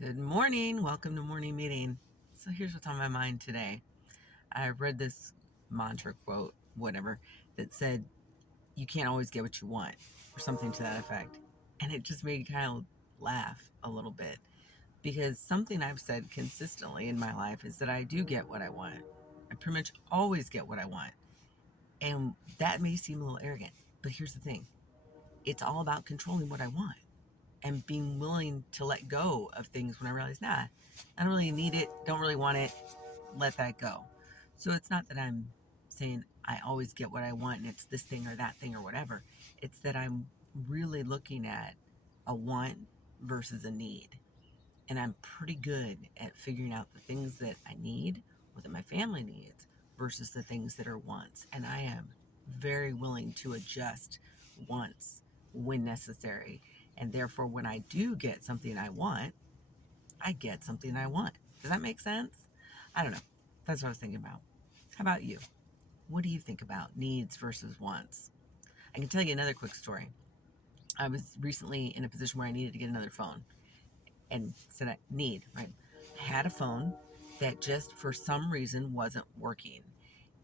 Good morning. Welcome to morning meeting. So here's what's on my mind today. I read this mantra quote, whatever, that said, you can't always get what you want, or something to that effect. And it just made me kind of laugh a little bit because something I've said consistently in my life is that I do get what I want. I pretty much always get what I want. And that may seem a little arrogant, but here's the thing, it's all about controlling what I want and being willing to let go of things when I realize, nah, I don't really need it, don't really want it, let that go. So it's not that I'm saying I always get what I want and it's this thing or that thing or whatever. It's that I'm really looking at a want versus a need. And I'm pretty good at figuring out the things that I need or that my family needs versus the things that are wants. And I am very willing to adjust wants when necessary. And therefore, when I do get something I get something I want. Does that make sense? I don't know. That's what I was thinking about. How about you? What do you think about needs versus wants? I can tell you another quick story. I was recently in a position where I needed to get another phone and said I need, right? I had a phone that just for some reason wasn't working.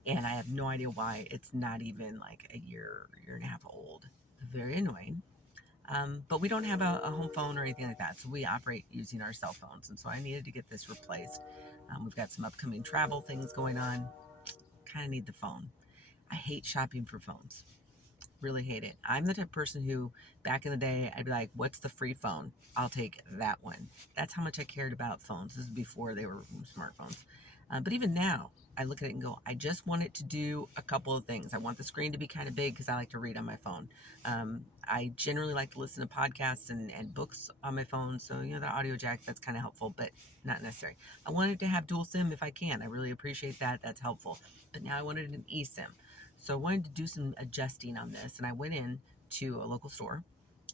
And I have no idea why. It's not even like a year and a half old. Very annoying. But we don't have a home phone or anything like that. So we operate using our cell phones. And so I needed to get this replaced. We've got some upcoming travel things going on. Kind of need the phone. I hate shopping for phones. Really hate it. I'm the type of person who, back in the day, I'd be like, what's the free phone? I'll take that one. That's how much I cared about phones. This is before they were smartphones. But even now, I look at it and go, I just want it to do a couple of things. I want the screen to be kind of big because I like to read on my phone. I generally like to listen to podcasts and books on my phone. So, the audio jack, that's kind of helpful, but not necessary. I wanted to have dual SIM if I can. I really appreciate that. That's helpful. But now I wanted an eSIM. So I wanted to do some adjusting on this. And I went in to a local store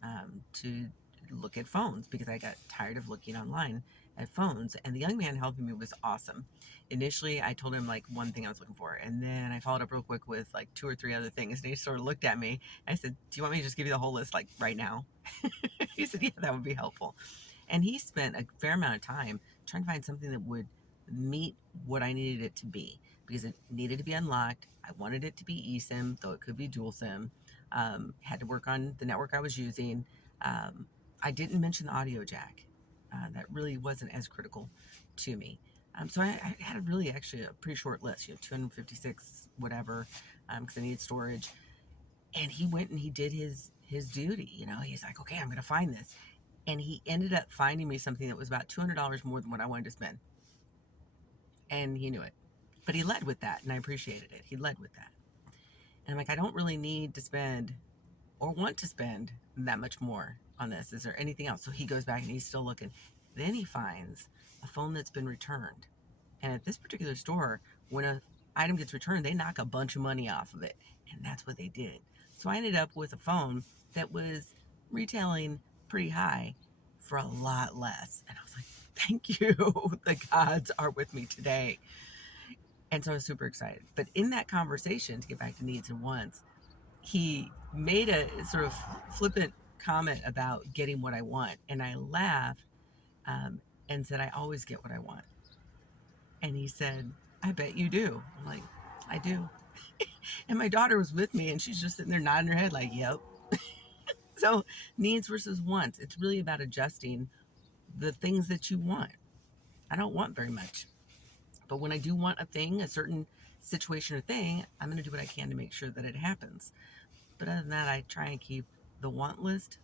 to look at phones because I got tired of looking online at phones. And the young man helping me was awesome. Initially, I told him like one thing I was looking for, and then I followed up real quick with like two or three other things. And he sort of looked at me. I said, "Do you want me to just give you the whole list like right now?" He said, "Yeah, that would be helpful." And he spent a fair amount of time trying to find something that would meet what I needed it to be because it needed to be unlocked. I wanted it to be eSIM, though it could be dual SIM. Had to work on the network I was using. I didn't mention the audio jack. That really wasn't as critical to me. So I had really actually a pretty short list, 256 whatever, because I needed storage. And he went and he did his duty. He's like, okay, I'm going to find this, and he ended up finding me something that was about $200 more than what I wanted to spend, and he knew it. But he led with that, and I appreciated it. He led with that, and I'm like, I don't really need to spend or want to spend that much more on this. Is there anything else? So he goes back and he's still looking. Then he finds a phone that's been returned. And at this particular store, when an item gets returned, they knock a bunch of money off of it. And that's what they did. So I ended up with a phone that was retailing pretty high for a lot less. And I was like, thank you. The gods are with me today. And so I was super excited. But in that conversation, to get back to needs and wants, he made a sort of flippant comment about getting what I want. And I laughed and said, I always get what I want. And he said, I bet you do. I'm like, I do. And my daughter was with me and she's just sitting there nodding her head like, yep. So needs versus wants. It's really about adjusting the things that you want. I don't want very much. But when I do want a thing, a certain situation or thing, I'm going to do what I can to make sure that it happens. But other than that, I try and keep the want list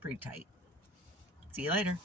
pretty tight. See you later.